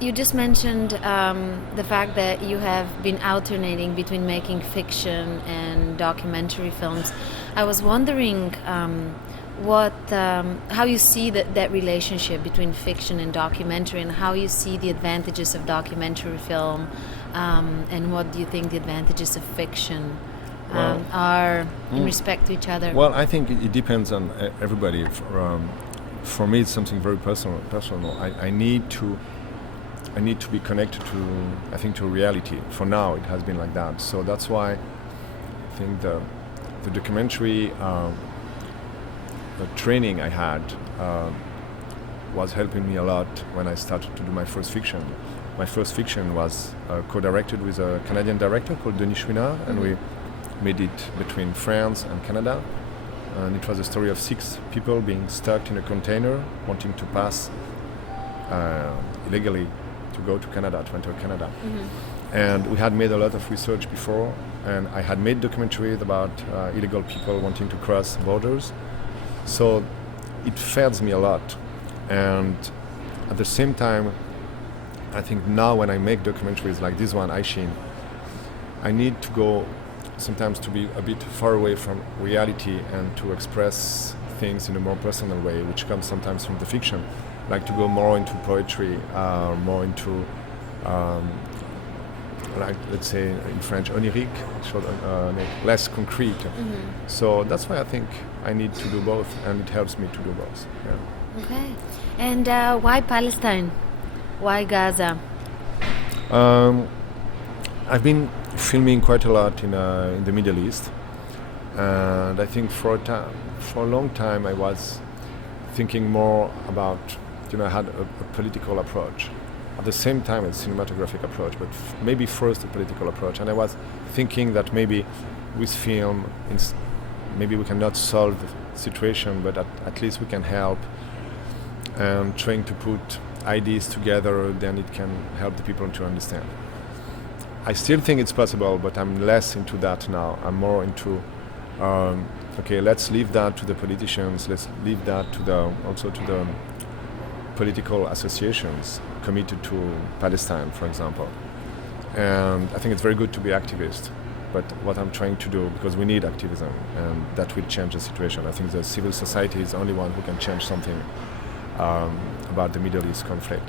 You just mentioned the fact that you have been alternating between making fiction and documentary films. I was wondering how you see that relationship between fiction and documentary, and how you see the advantages of documentary film, and what do you think the advantages of fiction are in respect to each other? Well, I think it depends on everybody. For me, it's something very personal. I need to be connected to reality. For now, it has been like that. So that's why I think the documentary the training I had was helping me a lot when I started to do my first fiction. My first fiction was co-directed with a Canadian director called Denis Chouinard, and we made it between France and Canada. And it was a story of 6 people being stuck in a container, wanting to pass illegally to go to Canada, to enter Canada. And we had made a lot of research before, and I had made documentaries about illegal people wanting to cross borders. So it fed me a lot. And at the same time, I think now when I make documentaries like this one, Aisheen, I need to go sometimes to be a bit far away from reality and to express things in a more personal way, which comes sometimes from the fiction, like to go more into poetry, more into, like let's say in French, onirique, so less concrete. So that's why I think I need to do both, and it helps me to do both. Yeah. Okay. And why Palestine? Why Gaza? I've been filming quite a lot in the Middle East, and I think for a long time I was thinking more about, I had a political approach. At the same time, a cinematographic approach, but maybe first a political approach. And I was thinking that maybe with film, maybe we cannot solve the situation, but at least we can help. And trying to put ideas together, then it can help the people to understand. I still think it's possible, but I'm less into that now. I'm more into, okay, let's leave that to the politicians. Let's leave that also to the political associations committed to Palestine, for example. And I think it's very good to be activist, but what I'm trying to do, because we need activism, and that will change the situation. I think the civil society is the only one who can change something about the Middle East conflict.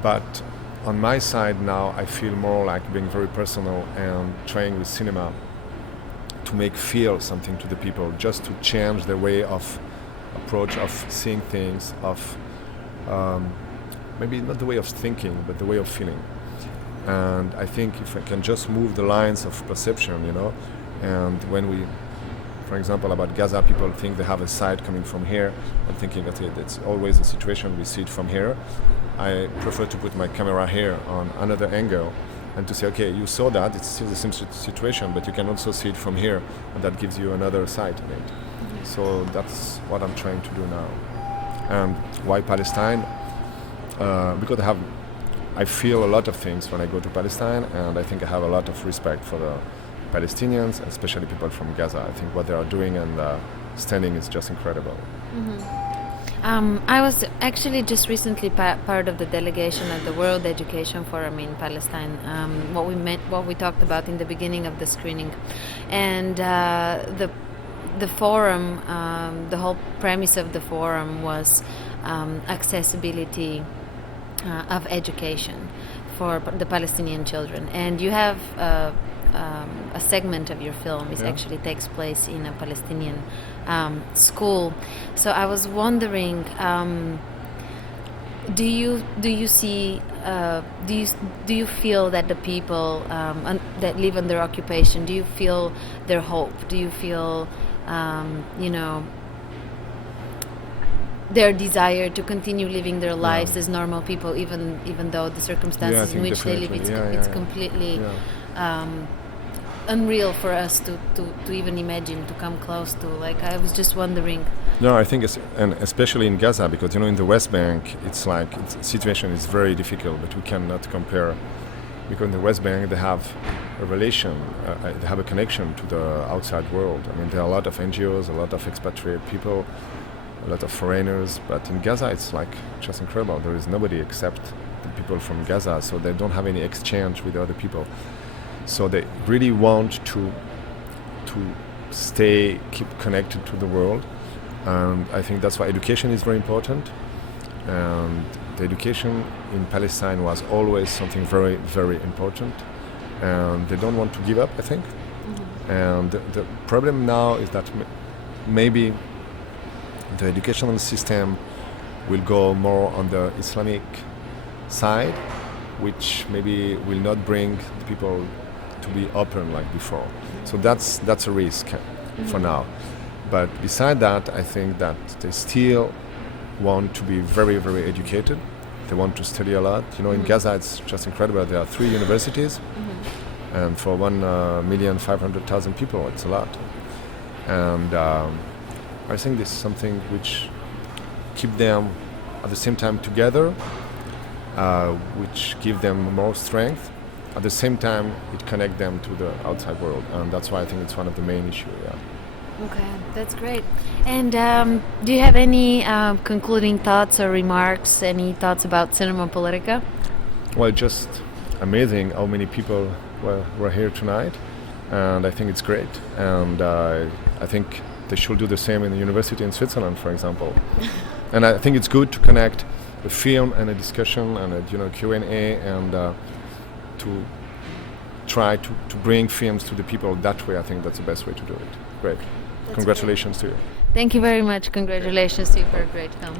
But on my side now, I feel more like being very personal and trying with cinema to make feel something to the people, just to change the way of approach of seeing things, of maybe not the way of thinking, but the way of feeling. And I think if I can just move the lines of perception, and when we, for example, about Gaza, people think they have a side coming from here. I'm thinking that it's always a situation, we see it from here. I prefer to put my camera here on another angle and to say, okay, you saw that, it's still the same situation, but you can also see it from here, and that gives you another side of it. So that's what I'm trying to do now. And why Palestine? Because I feel a lot of things when I go to Palestine, and I think I have a lot of respect for the Palestinians, especially people from Gaza. I think what they are doing and standing is just incredible. I was actually just recently part of the delegation at the World Education Forum in Palestine. What we talked about in the beginning of the screening, and the forum, the whole premise of the forum was accessibility of education for the Palestinian children. And you have a segment of your film actually takes place in a Palestinian school. So I was wondering, do you see do you feel that the people that live under occupation, do you feel their hope? Do you feel their desire to continue living their lives as normal people, even though the circumstances in which they live, it's completely unreal for us to even imagine, to come close to. Like, I was just wondering. No, I think and especially in Gaza, because in the West Bank, it's like the situation is very difficult, but we cannot compare because in the West Bank they have a relation, they have a connection to the outside world. I mean, there are a lot of NGOs, a lot of expatriate people, a lot of foreigners, but in Gaza it's like just incredible. There is nobody except the people from Gaza, so they don't have any exchange with other people. So they really want to keep connected to the world. And I think that's why education is very important. And the education in Palestine was always something very, very important. And they don't want to give up, I think. Mm-hmm. And the problem now is that maybe the educational system will go more on the Islamic side, which maybe will not bring the people to be open like before. So that's a risk for now. But beside that, I think that they still want to be very, very educated. They want to study a lot. You know, in Gaza it's just incredible. There are 3 universities, and for 1,500,000 people, it's a lot. And I think this is something which keep them at the same time together, which give them more strength. At the same time, it connects them to the outside world, and that's why I think it's one of the main issues. Yeah. Okay, that's great. And do you have any concluding thoughts or remarks? Any thoughts about Cinema Politica? Well, just amazing how many people were here tonight, and I think it's great. And I think they should do the same in the university in Switzerland, for example. And I think it's good to connect the film and a discussion and a Q&A and to try to bring films to the people that way. I think that's the best way to do it. Great. Congratulations to you. Thank you very much. Congratulations to you for a great film.